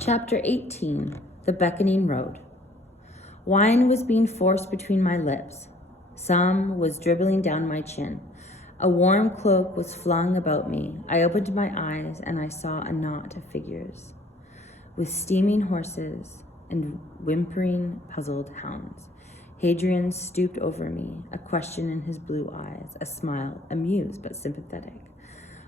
Chapter 18, The Beckoning Road. Wine was being forced between my lips. Some was dribbling down my chin. A warm cloak was flung about me. I opened my eyes and I saw a knot of figures, with steaming horses and whimpering, puzzled hounds. Hadrian stooped over me, a question in his blue eyes, a smile, amused but sympathetic,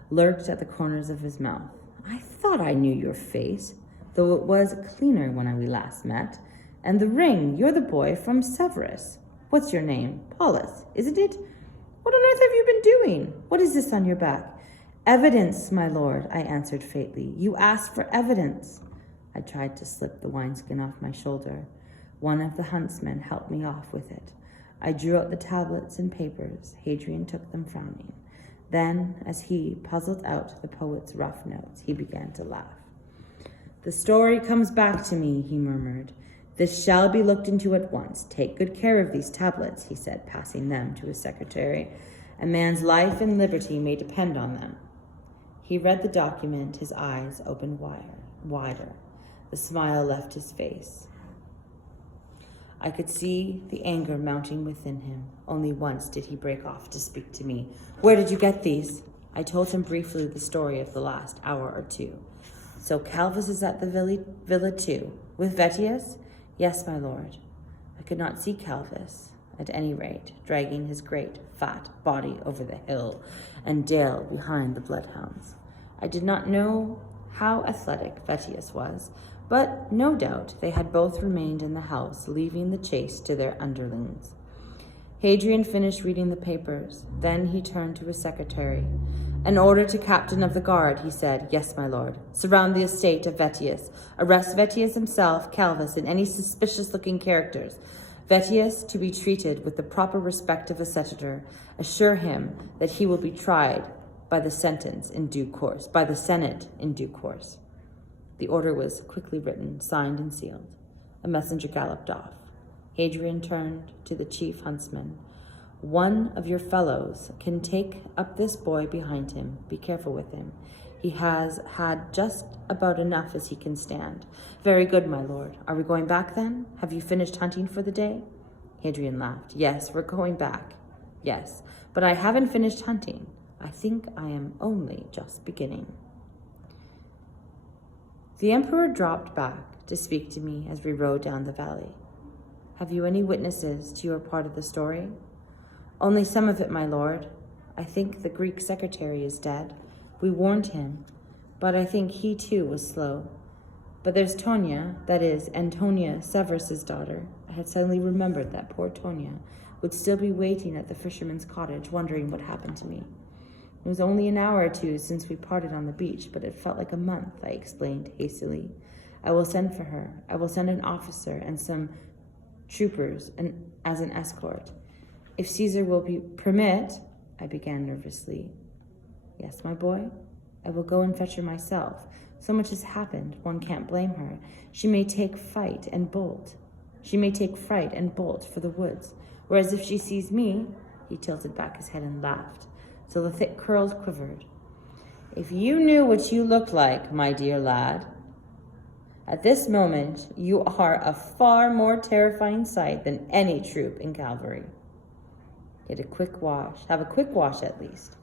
lurked at the corners of his mouth. I thought I knew your face, though it was cleaner when we last met. And the ring, you're the boy from Severus. What's your name? Paulus, isn't it? What on earth have you been doing? What is this on your back? Evidence, my lord, I answered faintly. You asked for evidence. I tried to slip the wineskin off my shoulder. One of the huntsmen helped me off with it. I drew out the tablets and papers. Hadrian took them frowning. Then, as he puzzled out the poet's rough notes, he began to laugh. The story comes back to me, he murmured. This shall be looked into at once. Take good care of these tablets, he said, passing them to his secretary. A man's life and liberty may depend on them. He read the document, his eyes opened wider. The smile left his face. I could see the anger mounting within him. Only once did he break off to speak to me. Where did you get these? I told him briefly the story of the last hour or two. So Calvus is at the villa too, with Vettius? Yes, my lord. I could not see Calvus, at any rate, dragging his great, fat body over the hill and dale behind the bloodhounds. I did not know how athletic Vettius was, but no doubt they had both remained in the house, leaving the chase to their underlings. Hadrian finished reading the papers. Then he turned to his secretary. An order to captain of the guard, he said. Yes, my lord. Surround the estate of Vettius. Arrest Vettius himself, Calvus, and any suspicious-looking characters. Vettius to be treated with the proper respect of a senator. Assure him that he will be tried by the Senate in due course. The order was quickly written, signed, and sealed. A messenger galloped off. Hadrian turned to the chief huntsman. One of your fellows can take up this boy behind him. Be careful with him. He has had just about enough as he can stand. Very good, my lord. Are we going back then? Have you finished hunting for the day? Hadrian laughed. Yes, we're going back. Yes, but I haven't finished hunting. I think I am only just beginning. The emperor dropped back to speak to me as we rode down the valley. Have you any witnesses to your part of the story? Only some of it, my lord. I think the Greek secretary is dead. We warned him, but I think he too was slow. But there's Tonia, that is, Antonia, Severus's daughter. I had suddenly remembered that poor Tonia would still be waiting at the fisherman's cottage, wondering what happened to me. It was only an hour or two since we parted on the beach, but it felt like a month, I explained hastily. I will send for her. I will send an officer and some troopers as an escort. If Caesar will permit, I began nervously. Yes, my boy, I will go and fetch her myself. So much has happened, one can't blame her. She may take fright and bolt for the woods. Whereas if she sees me, he tilted back his head and laughed, so the thick curls quivered. If you knew what you looked like, my dear lad, at this moment you are a far more terrifying sight than any troop in cavalry. Have a quick wash at least.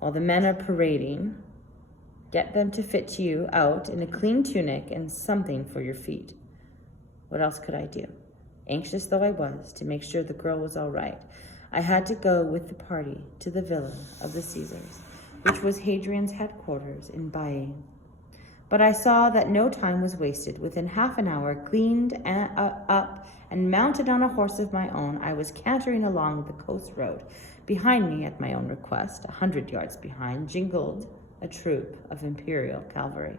While the men are parading, get them to fit you out in a clean tunic and something for your feet. What else could I do? Anxious though I was to make sure the girl was all right, I had to go with the party to the villa of the Caesars, which was Hadrian's headquarters in Baiae. But I saw that no time was wasted. Within half an hour, cleaned up and mounted on a horse of my own, I was cantering along the coast road. Behind me, at my own request, 100 yards behind, jingled a troop of imperial cavalry.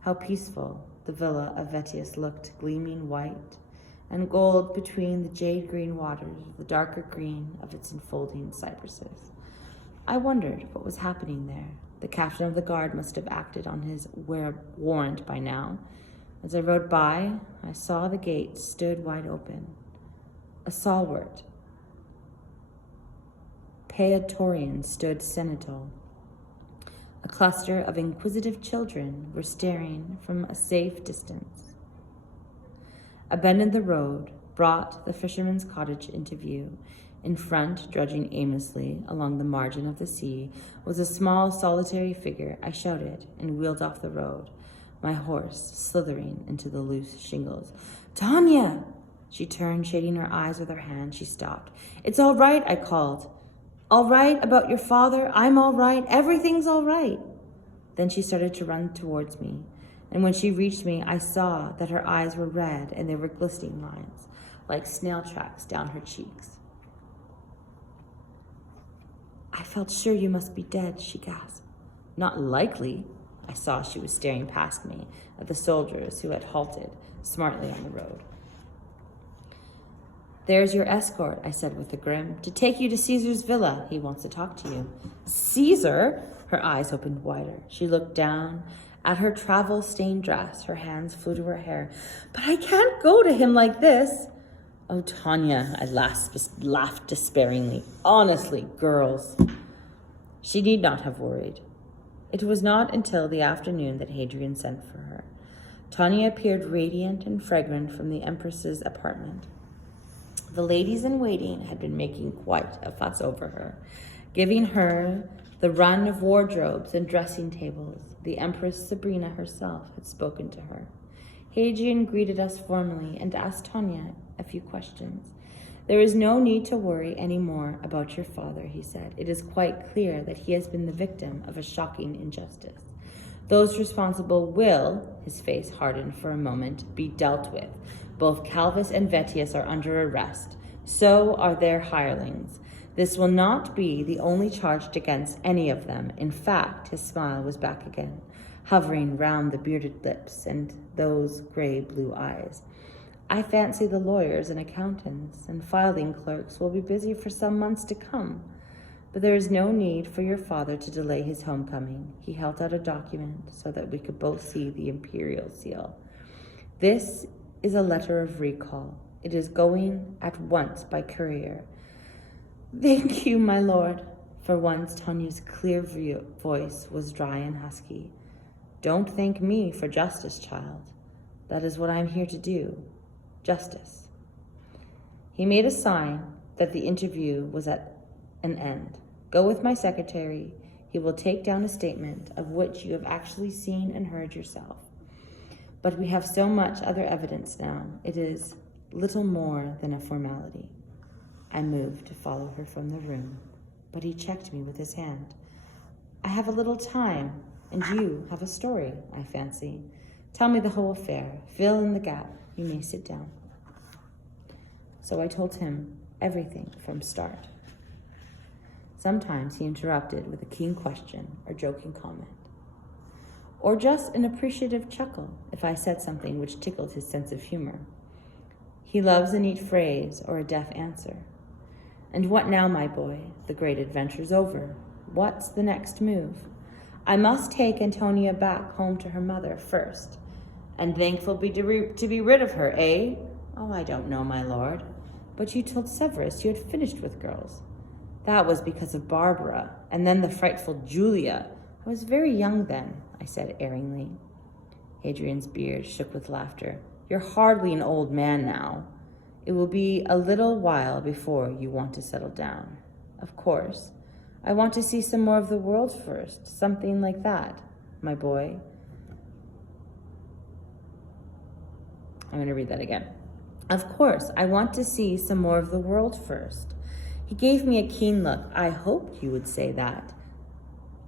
How peaceful the villa of Vettius looked, gleaming white and gold between the jade-green waters, the darker green of its enfolding cypresses. I wondered what was happening there. The captain of the guard must have acted on his warrant by now. As I rode by, I saw the gate stood wide open. A stalwart Praetorian stood sentinel. A cluster of inquisitive children were staring from a safe distance. A bend in the road brought the fisherman's cottage into view. In front, drudging aimlessly along the margin of the sea, was a small, solitary figure. I shouted and wheeled off the road, my horse slithering into the loose shingles. "Tanya!" She turned, shading her eyes with her hand. She stopped. "It's all right," I called. "All right about your father? I'm all right. Everything's all right." Then she started to run towards me, and when she reached me, I saw that her eyes were red and there were glistening lines, like snail tracks down her cheeks. "I felt sure you must be dead," she gasped. "Not likely." I saw she was staring past me at the soldiers who had halted smartly on the road. "There's your escort," I said with a grin, "to take you to Caesar's villa. He wants to talk to you." "Caesar?" Her eyes opened wider. She looked down at her travel-stained dress. Her hands flew to her hair. "But I can't go to him like this." "Oh, Tanya," I laughed despairingly. "Honestly, girls." She need not have worried. It was not until the afternoon that Hadrian sent for her. Tanya appeared radiant and fragrant from the Empress's apartment. The ladies-in-waiting had been making quite a fuss over her, giving her the run of wardrobes and dressing tables. The Empress Sabrina herself had spoken to her. Hadrian greeted us formally and asked Tanya a few questions. "There is no need to worry any more about your father," he said. "It is quite clear that he has been the victim of a shocking injustice. Those responsible will," his face hardened for a moment, "be dealt with. Both Calvus and Vettius are under arrest. So are their hirelings. This will not be the only charge against any of them." In fact, his smile was back again, hovering round the bearded lips and those gray blue eyes. "I fancy the lawyers and accountants and filing clerks will be busy for some months to come. But there is no need for your father to delay his homecoming." He held out a document so that we could both see the imperial seal. "This is a letter of recall. It is going at once by courier." "Thank you, my lord." For once, Tanya's clear voice was dry and husky. "Don't thank me for justice, child. That is what I'm here to do. Justice." He made a sign that the interview was at an end. "Go with my secretary. He will take down a statement of which you have actually seen and heard yourself. But we have so much other evidence now. It is little more than a formality." I moved to follow her from the room, but he checked me with his hand. "I have a little time, and you have a story, I fancy. Tell me the whole affair. Fill in the gap. You may sit down." So I told him everything from start. Sometimes he interrupted with a keen question or joking comment, or just an appreciative chuckle if I said something which tickled his sense of humor. He loves a neat phrase or a deft answer. "And what now, my boy? The great adventure's over. What's the next move?" "I must take Antonia back home to her mother first." "And thankful to be rid of her, eh?" "Oh, I don't know, my lord." "But you told Severus you had finished with girls." "That was because of Barbara, and then the frightful Julia. I was very young then," I said erringly. Hadrian's beard shook with laughter. "You're hardly an old man now. It will be a little while before you want to settle down." "Of course. I want to see some more of the world first. Something like that, my boy." I'm going to read that again. "Of course, I want to see some more of the world first." He gave me a keen look. "I hoped you would say that.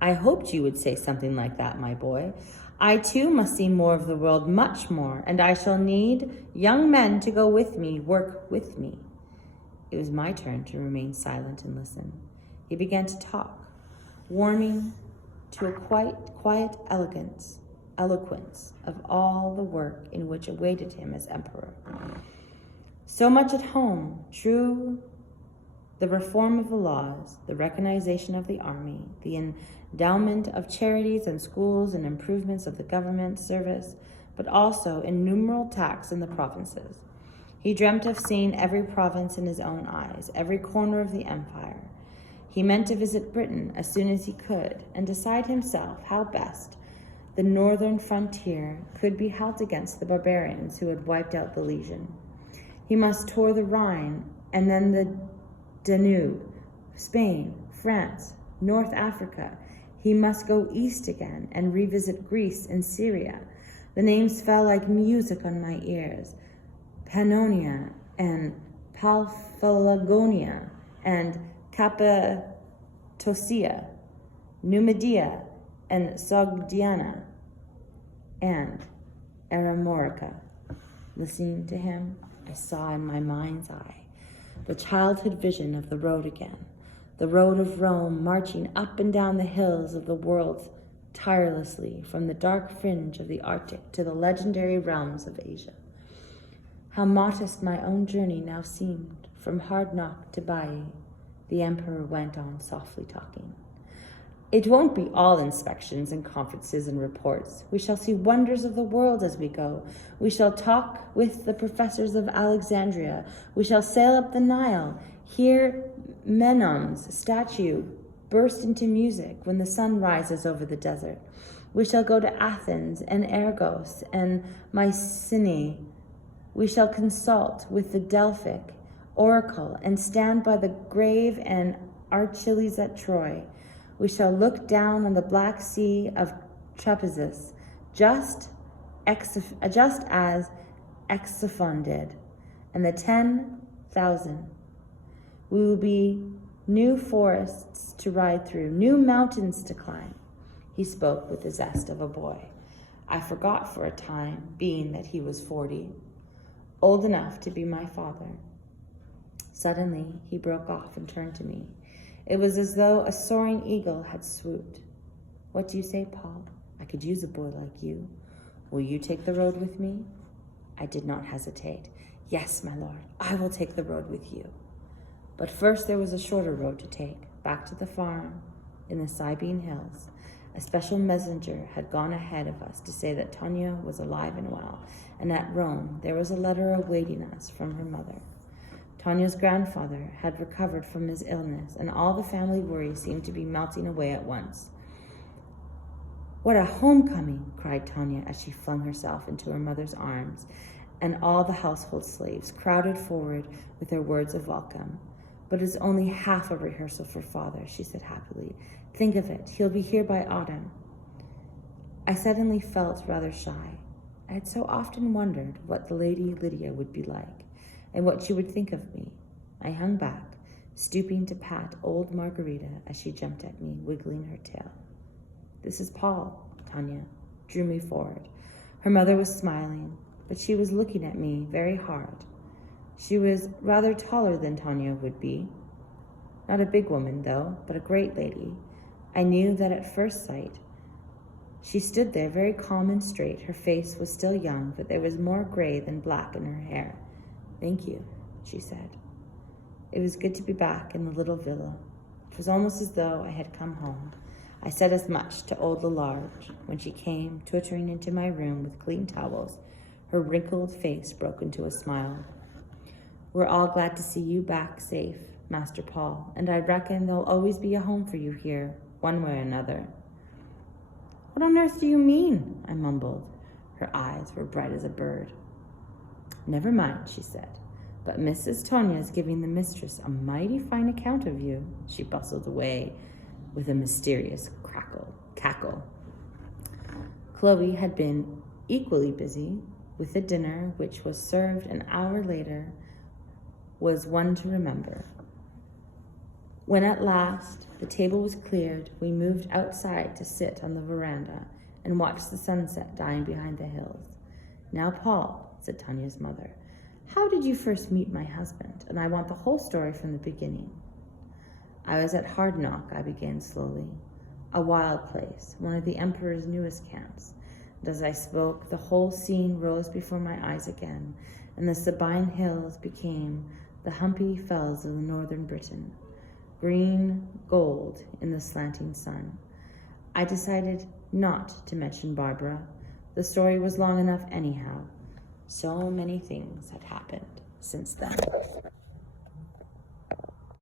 I hoped you would say something like that, my boy. I too must see more of the world, much more, and I shall need young men to go with me, work with me." It was my turn to remain silent and listen. He began to talk, warming to a quiet eloquence of all the work in which awaited him as emperor. So much at home, true, the reform of the laws, the recognition of the army, the endowment of charities and schools and improvements of the government service, but also innumerable attacks in the provinces. He dreamt of seeing every province in his own eyes, every corner of the empire. He meant to visit Britain as soon as he could and decide himself how best the northern frontier could be held against the barbarians who had wiped out the legion. He must tour the Rhine and then the Danube, Spain, France, North Africa. He must go east again and revisit Greece and Syria. The names fell like music on my ears. Pannonia and Paphlagonia and Cappadocia, Numidia and Sogdiana and Eremorica. Listening to him, I saw in my mind's eye the childhood vision of the road again, the road of Rome marching up and down the hills of the world tirelessly from the dark fringe of the Arctic to the legendary realms of Asia. How modest my own journey now seemed, from Hardknott to Baiae, the emperor went on softly talking. It won't be all inspections and conferences and reports. We shall see wonders of the world as we go. We shall talk with the professors of Alexandria. We shall sail up the Nile, hear Menom's statue burst into music when the sun rises over the desert. We shall go to Athens and Argos and Mycenae. We shall consult with the Delphic oracle and stand by the grave and Achilles at Troy. We shall look down on the black sea of Trapezus, just as Exaphon did, and the 10,000. We will be new forests to ride through, new mountains to climb. He spoke with the zest of a boy. I forgot for a time, being that he was 40, old enough to be my father. Suddenly, he broke off and turned to me. It was as though a soaring eagle had swooped. What do you say, Paul? I could use a boy like you. Will you take the road with me? I did not hesitate. Yes, my lord, I will take the road with you. But first there was a shorter road to take, back to the farm in the Sabine Hills. A special messenger had gone ahead of us to say that Tanya was alive and well, and at Rome there was a letter awaiting us from her mother. Tanya's grandfather had recovered from his illness, and all the family worries seemed to be melting away at once. What a homecoming, cried Tanya as she flung herself into her mother's arms, and all the household slaves crowded forward with their words of welcome. But it's only half a rehearsal for father, she said happily. Think of it, he'll be here by autumn. I suddenly felt rather shy. I had so often wondered what the Lady Lydia would be like, and what she would think of me. I hung back, stooping to pat old Margarita as she jumped at me, wiggling her tail. This is Paul, Tanya drew me forward. Her mother was smiling, but she was looking at me very hard. She was rather taller than Tanya would be. Not a big woman, though, but a great lady. I knew that at first sight. She stood there very calm and straight. Her face was still young, but there was more gray than black in her hair. Thank you, she said. It was good to be back in the little villa. It was almost as though I had come home. I said as much to old Lalarge when she came twittering into my room with clean towels. Her wrinkled face broke into a smile. We're all glad to see you back safe, Master Paul, and I reckon there'll always be a home for you here, one way or another. What on earth do you mean? I mumbled. Her eyes were bright as a bird. Never mind, she said, but Mrs. Tonya is giving the mistress a mighty fine account of you. She bustled away with a mysterious cackle. Chloe had been equally busy with the dinner, which was served an hour later, was one to remember. When at last the table was cleared, we moved outside to sit on the veranda and watch the sunset dying behind the hills. Now, Paul, said Tanya's mother, how did you first meet my husband? And I want the whole story from the beginning. I was at Hardknott, I began slowly, a wild place, one of the emperor's newest camps. And as I spoke, the whole scene rose before my eyes again, and the Sabine Hills became the humpy fells of northern Britain, green gold in the slanting sun. I decided not to mention Barbara. The story was long enough anyhow. So many things had happened since then.